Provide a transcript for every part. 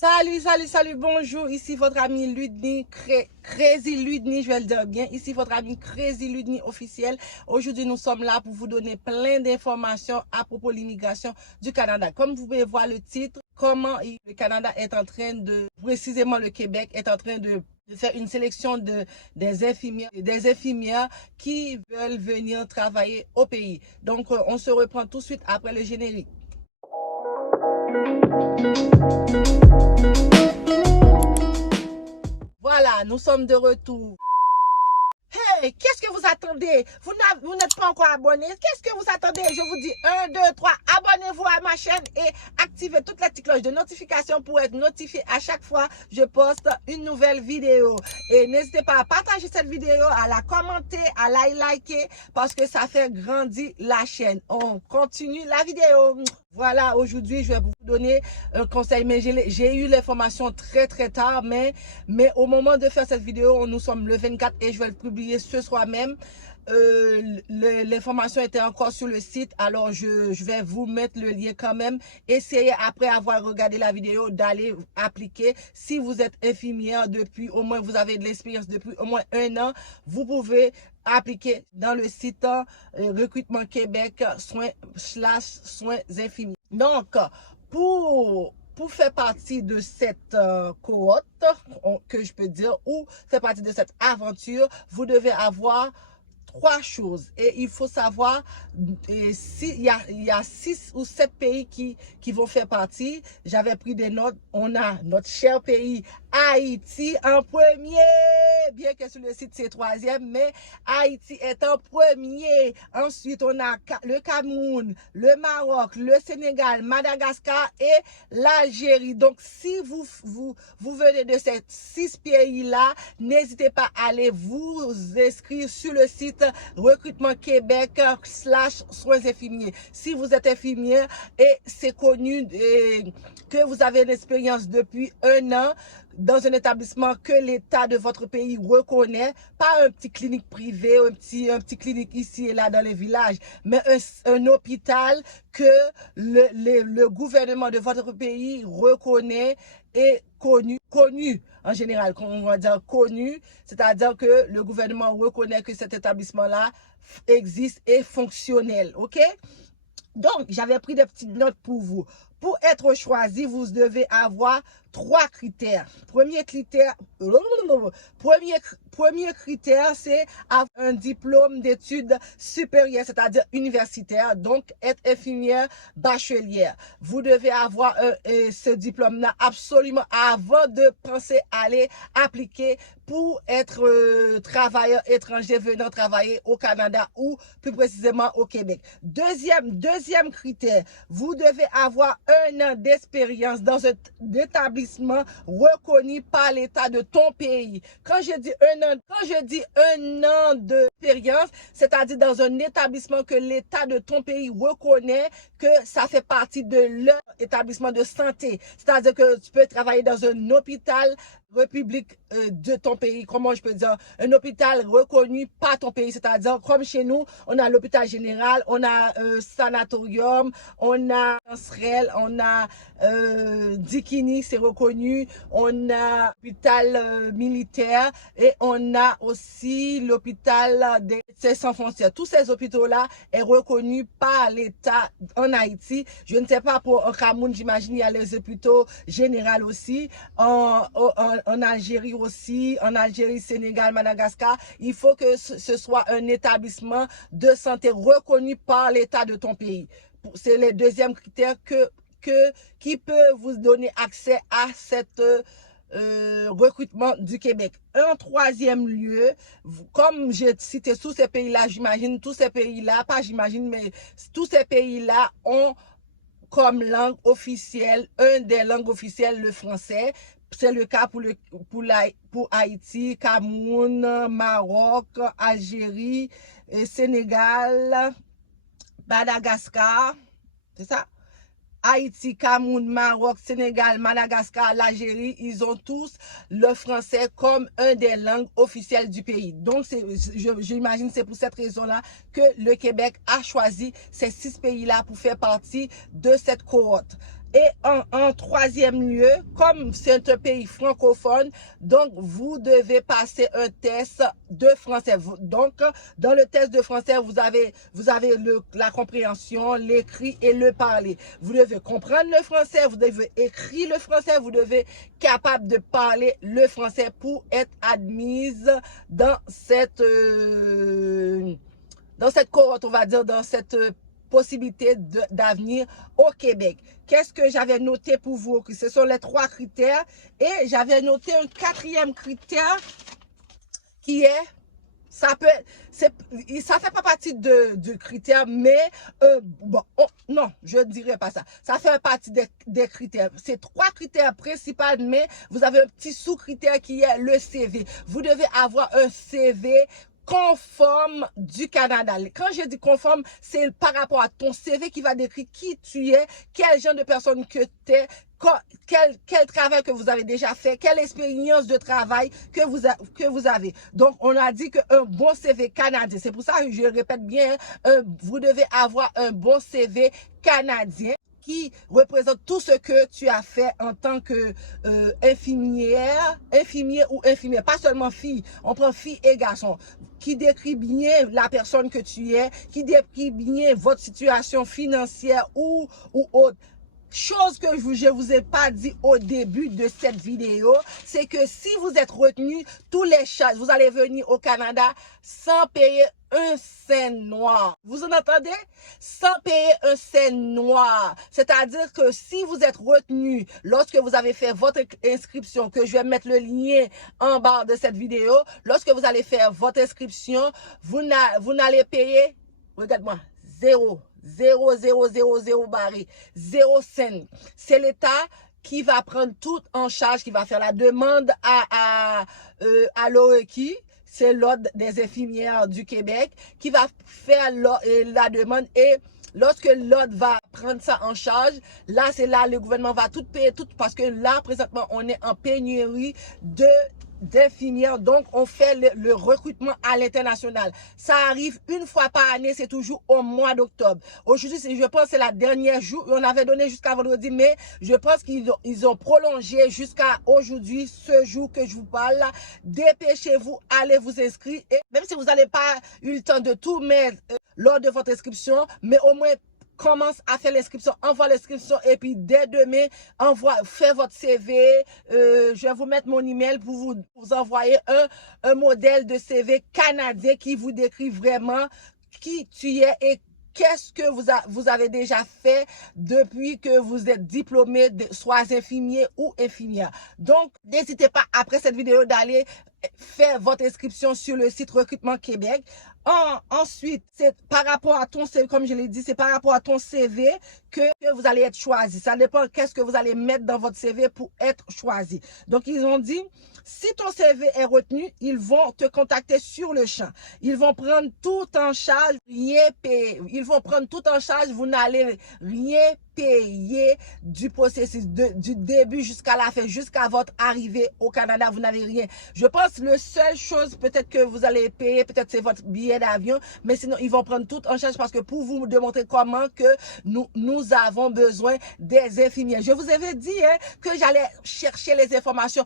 Salut, bonjour, ici votre ami Ludni, Crazy Ludni, je vais le dire bien, ici votre ami Crazy Ludni officiel. Aujourd'hui, nous sommes là pour vous donner plein d'informations à propos de l'immigration du Canada. Comme vous pouvez voir le titre, comment le Canada est en train de, précisément le Québec, est en train de faire une sélection des infirmières qui veulent venir travailler au pays. Donc, on se reprend tout de suite après le générique. Voilà, nous sommes de retour. Hey, qu'est-ce que vous attendez? Vous n'êtes pas encore abonné. Qu'est-ce que vous attendez? Je vous dis 1, 2, 3, abonnez-vous à ma chaîne et activez toute la petite cloche de notification pour être notifié à chaque fois que je poste une nouvelle vidéo. Et n'hésitez pas à partager cette vidéo, à la commenter, à la liker parce que ça fait grandir la chaîne. On continue la vidéo. Voilà, aujourd'hui, je vais vous donner un conseil, mais j'ai eu l'information très tard, mais au moment de faire cette vidéo, nous sommes le 24 et je vais le publier ce soir même. L'information était encore sur le site, alors je vais vous mettre le lien quand même. Essayez après avoir regardé la vidéo d'aller appliquer. Si vous êtes infirmière depuis au moins, vous avez de l'expérience depuis au moins 1 an, vous pouvez appliquer dans le site Recrutement Québec soins infirmiers. Donc, pour faire partie de cette cohorte, que je peux dire, ou faire partie de cette aventure, vous devez avoir 3 choses. Et il faut savoir s'il y a 6 ou 7 pays qui vont faire partie. J'avais pris des notes. On a notre cher pays Haïti en premier, bien que sur le site c'est 3e, mais Haïti est en premier. Ensuite, on a le Cameroun, le Maroc, le Sénégal, Madagascar et l'Algérie. Donc, si vous venez de ces 6 pays-là, n'hésitez pas à aller vous inscrire sur le site Recrutement Québec soins infirmiers. Si vous êtes infirmière et c'est connu que vous avez une expérience depuis 1 an dans un établissement que l'État de votre pays reconnaît, pas un petit clinique privé, un petit clinique ici et là dans les villages, mais un hôpital que le gouvernement de votre pays reconnaît et connu en général, on va dire connu, c'est-à-dire que le gouvernement reconnaît que cet établissement-là existe et fonctionnel, ok? Donc, j'avais pris des petites notes pour vous. Pour être choisi, vous devez avoir 3 critères. Premier critère, c'est avoir un diplôme d'études supérieures, c'est-à-dire universitaire, donc être infirmière bachelière. Vous devez avoir ce diplôme-là absolument avant de penser à aller appliquer pour être travailleur étranger venant travailler au Canada ou plus précisément au Québec. Deuxième critère, vous devez avoir 1 an d'expérience dans un établissement reconnu par l'État de ton pays. Quand je dis 1 an d'expérience, c'est-à-dire dans un établissement que l'État de ton pays reconnaît que ça fait partie de leur établissement de santé. C'est-à-dire que tu peux travailler dans un hôpital République de ton pays, comment je peux dire, un hôpital reconnu par ton pays, c'est-à-dire comme chez nous, on a l'hôpital général, on a sanatorium, on a Srel, on a Dikini, c'est reconnu, on a l'hôpital militaire et on a aussi l'hôpital des Médecins sans frontières. Tous ces hôpitaux-là est reconnu par l'État en Haïti. Je ne sais pas pour un Cameroun, j'imagine il y a les hôpitaux généraux aussi, en Algérie aussi, en Algérie, Sénégal, Madagascar. Il faut que ce soit un établissement de santé reconnu par l'État de ton pays. C'est le deuxième critère qui peut vous donner accès à cette recrutement du Québec. En 3e lieu, comme j'ai cité tous ces pays-là, j'imagine tous ces pays-là, pas j'imagine, mais tous ces pays-là ont comme langue officielle, une des langues officielles, le français. C'est le cas pour Haïti, Cameroun, Maroc, Algérie, Sénégal, Madagascar. C'est ça? Haïti, Cameroun, Maroc, Sénégal, Madagascar, l'Algérie, ils ont tous le français comme un des langues officielles du pays. Donc, j'imagine c'est pour cette raison-là que le Québec a choisi ces 6 pays-là pour faire partie de cette cohorte. Et en troisième lieu, comme c'est un pays francophone, donc vous devez passer un test de français. Donc, dans le test de français, vous avez la compréhension, l'écrit et le parler. Vous devez comprendre le français, vous devez écrire le français, vous devez être capable de parler le français pour être admise dans cette cohorte, on va dire, dans cette possibilité d'avenir au Québec. Qu'est-ce que j'avais noté pour vous? Ce sont les 3 critères. Et j'avais noté un 4e critère qui est, ça fait pas partie du critère, mais bon, non, je ne dirais pas ça. Ça fait partie des critères. C'est 3 critères principaux, mais vous avez un petit sous-critère qui est le CV. Vous devez avoir un CV conforme du Canada. Quand je dis conforme, c'est par rapport à ton CV qui va décrire qui tu es, quel genre de personne que tu es, quel travail que vous avez déjà fait, quelle expérience de travail que vous avez. Donc, on a dit qu'un bon CV canadien, c'est pour ça que je répète bien, vous devez avoir un bon CV canadien qui représente tout ce que tu as fait en tant que infirmier ou infirmière, pas seulement fille, on prend fille et garçon, qui décrit bien la personne que tu es, qui décrit bien votre situation financière ou autre. Chose que je vous ai pas dit au début de cette vidéo, c'est que si vous êtes retenu, tous les charges, vous allez venir au Canada sans payer un cent noir. Vous en entendez? Sans payer un cent noir. C'est-à-dire que si vous êtes retenu lorsque vous avez fait votre inscription, que je vais mettre le lien en bas de cette vidéo, lorsque vous allez faire votre inscription, vous n'allez payer, regarde-moi, 0 barré, 0 cent. C'est l'État qui va prendre tout en charge, qui va faire la demande à l'OEQ, c'est l'Ordre des infirmières du Québec, qui va faire la demande et lorsque l'ordre va prendre ça en charge, là, c'est là, le gouvernement va tout payer, tout, parce que là, présentement, on est en pénurie d'infirmières, donc on fait le recrutement à l'international. Ça arrive une fois par année, c'est toujours au mois d'octobre. Aujourd'hui, je pense que c'est la dernière jour, on avait donné jusqu'à vendredi, mais je pense qu'ils ont prolongé jusqu'à aujourd'hui, ce jour que je vous parle là. Dépêchez-vous, allez vous inscrire, et même si vous n'avez pas eu le temps de tout mettre lors de votre inscription, mais au moins commence à faire l'inscription, envoie l'inscription et puis dès demain, fais votre CV. Je vais vous mettre mon email pour vous envoyer un modèle de CV canadien qui vous décrit vraiment qui tu es et qu'est-ce que vous avez déjà fait depuis que vous êtes diplômé, soit infirmier ou infirmière. Donc, n'hésitez pas après cette vidéo d'aller faire votre inscription sur le site Recrutement Québec. Ensuite, c'est par rapport à ton CV, comme je l'ai dit, c'est par rapport à ton CV que vous allez être choisi. Ça dépend qu'est-ce que vous allez mettre dans votre CV pour être choisi. Donc, ils ont dit, si ton CV est retenu, ils vont te contacter sur le champ. Ils vont prendre tout en charge, rien payer. Ils vont prendre tout en charge, vous n'allez rien payer du processus, du début jusqu'à la fin, jusqu'à votre arrivée au Canada, vous n'avez rien. Je pense que la seule chose peut-être que vous allez payer, peut-être c'est votre billet d'avion, mais sinon ils vont prendre tout en charge parce que pour vous démontrer comment que nous avons besoin des infirmiers. Je vous avais dit que j'allais chercher les informations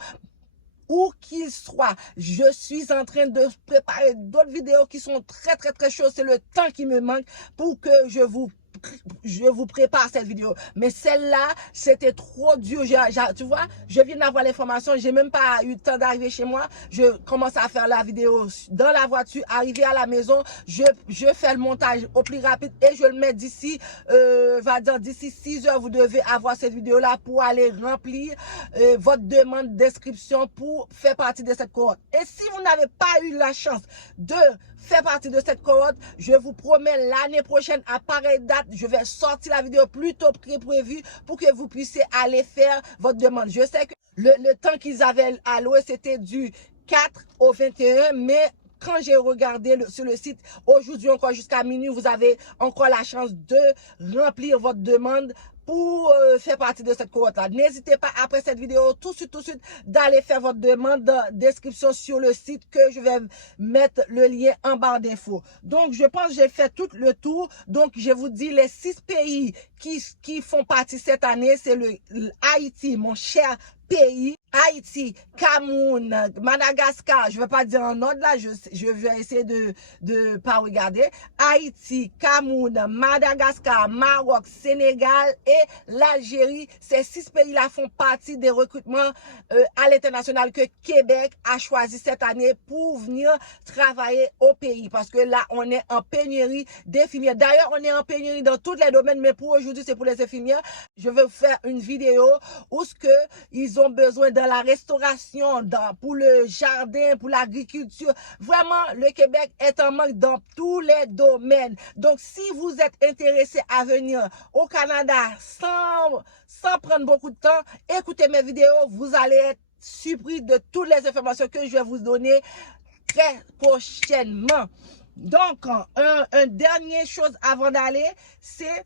où qu'il soit. Je suis en train de préparer d'autres vidéos qui sont très chaudes. C'est le temps qui me manque pour que je vous prépare cette vidéo. Mais celle-là, c'était trop dur. Tu vois, je viens d'avoir l'information. J'ai même pas eu le temps d'arriver chez moi. Je commence à faire la vidéo dans la voiture. Arrivé à la maison, je fais le montage au plus rapide et je le mets d'ici, d'ici 6 heures, vous devez avoir cette vidéo-là pour aller remplir votre demande d'inscription pour faire partie de cette cohorte. Et si vous n'avez pas eu la chance de faire partie de cette cohorte, je vous promets l'année prochaine à pareille date, je vais sortir la vidéo plus tôt que prévu pour que vous puissiez aller faire votre demande. Je sais que le temps qu'ils avaient alloué, c'était du 4 au 21, mais quand j'ai regardé sur le site, aujourd'hui encore jusqu'à minuit, vous avez encore la chance de remplir votre demande pour faire partie de cette cohorte-là. N'hésitez pas, après cette vidéo, tout de suite, d'aller faire votre demande d'inscription sur le site que je vais mettre le lien en barre d'infos. Donc, je pense que j'ai fait tout le tour. Donc, je vous dis les 6 pays qui font partie cette année, c'est le Haïti, mon cher pays. Haïti, Cameroun, Madagascar, je ne vais pas dire en ordre là, je vais essayer de pas regarder. Haïti, Cameroun, Madagascar, Maroc, Sénégal et l'Algérie. Ces 6 pays-là font partie des recrutements à l'international que Québec a choisi cette année pour venir travailler au pays. Parce que là, on est en pénurie d'infirmières. D'ailleurs, on est en pénurie dans tous les domaines, mais pour aujourd'hui, c'est pour les infirmières. Je vais vous faire une vidéo où ce que ils ont besoin dans la restauration, pour le jardin, pour l'agriculture. Vraiment, le Québec est en manque dans tous les domaines. Donc, si vous êtes intéressé à venir au Canada sans prendre beaucoup de temps, écoutez mes vidéos, vous allez être surpris de toutes les informations que je vais vous donner très prochainement. Donc, un dernière chose avant d'aller, c'est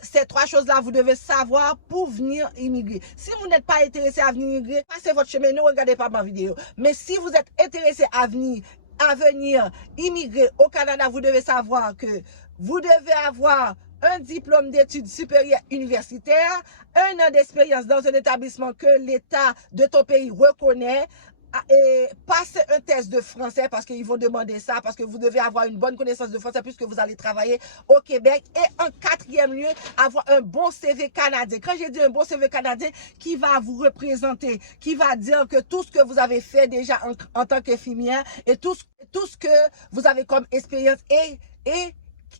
ces 3 choses-là, vous devez savoir pour venir immigrer. Si vous n'êtes pas intéressé à venir immigrer, passez votre chemin, ne regardez pas ma vidéo. Mais si vous êtes intéressé à venir immigrer au Canada, vous devez savoir que vous devez avoir un diplôme d'études supérieures universitaires, 1 an d'expérience dans un établissement que l'État de ton pays reconnaît, et passer un test de français parce qu'ils vont demander ça, parce que vous devez avoir une bonne connaissance de français puisque vous allez travailler au Québec. Et en 4e lieu, avoir un bon CV canadien. Quand j'ai dit un bon CV canadien, qui va vous représenter, qui va dire que tout ce que vous avez fait déjà en tant qu'infirmière et tout ce que vous avez comme expérience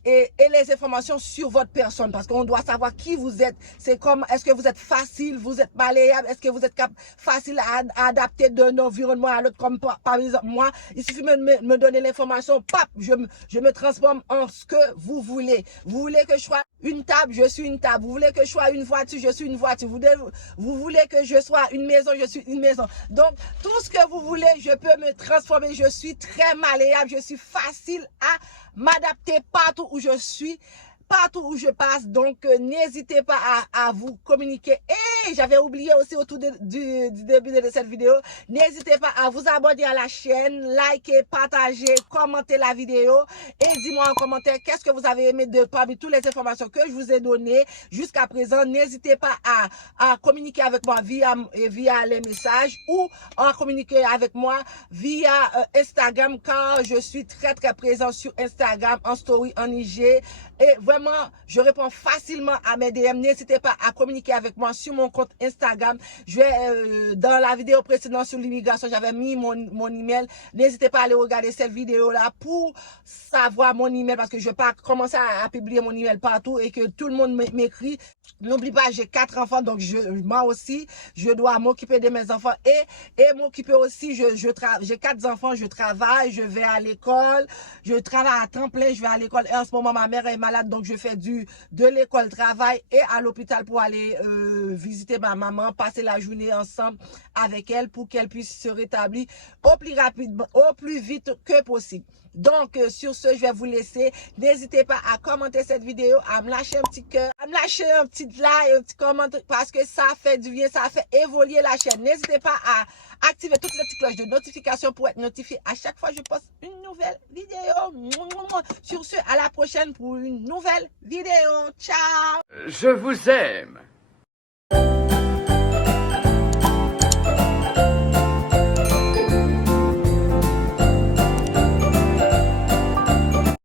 et les informations sur votre personne, parce qu'on doit savoir qui vous êtes. C'est comme, est-ce que vous êtes facile, vous êtes malléable, est-ce que vous êtes facile à adapter d'un environnement à l'autre, comme par exemple moi, il suffit de me donner l'information, pap, je me transforme en ce que vous voulez. Vous voulez que je sois une table, je suis une table. Vous voulez que je sois une voiture, je suis une voiture. Vous voulez que je sois une maison, je suis une maison. Donc, tout ce que vous voulez, je peux me transformer. Je suis très malléable, je suis facile à m'adapter partout où je suis, partout où je passe. Donc, n'hésitez pas à vous communiquer. Et j'avais oublié aussi autour du début de cette vidéo, n'hésitez pas à vous abonner à la chaîne, liker, partager, commenter la vidéo et dis-moi en commentaire qu'est-ce que vous avez aimé de parmi toutes les informations que je vous ai données jusqu'à présent. N'hésitez pas à communiquer avec moi via les messages ou à communiquer avec moi via Instagram, car je suis très présent sur Instagram, en story, en IG. Et vraiment, je réponds facilement à mes DM. N'hésitez pas à communiquer avec moi sur mon compte Instagram. Je vais, dans la vidéo précédente sur l'immigration, j'avais mis mon email. N'hésitez pas à aller regarder cette vidéo-là pour savoir mon email, parce que je ne vais pas commencer à publier mon email partout et que tout le monde m'écrit. N'oublie pas, j'ai 4 enfants, donc moi aussi, je dois m'occuper de mes enfants et m'occuper aussi, j'ai 4 enfants, je travaille, je vais à l'école, je travaille à temps plein, je vais à l'école. Et en ce moment, ma mère est malade, donc je fais de l'école travail et à l'hôpital pour aller visiter ma maman, passer la journée ensemble avec elle pour qu'elle puisse se rétablir au plus rapidement, au plus vite que possible. Donc, sur ce, je vais vous laisser. N'hésitez pas à commenter cette vidéo, à me lâcher un petit cœur, à me lâcher un petit like, un petit commentaire, parce que ça fait du bien, ça fait évoluer la chaîne. N'hésitez pas à activer toutes les petites cloches de notification pour être notifié à chaque fois que je poste une nouvelle vidéo. Sur ce, à la prochaine pour une nouvelle vidéo. Ciao! Je vous aime.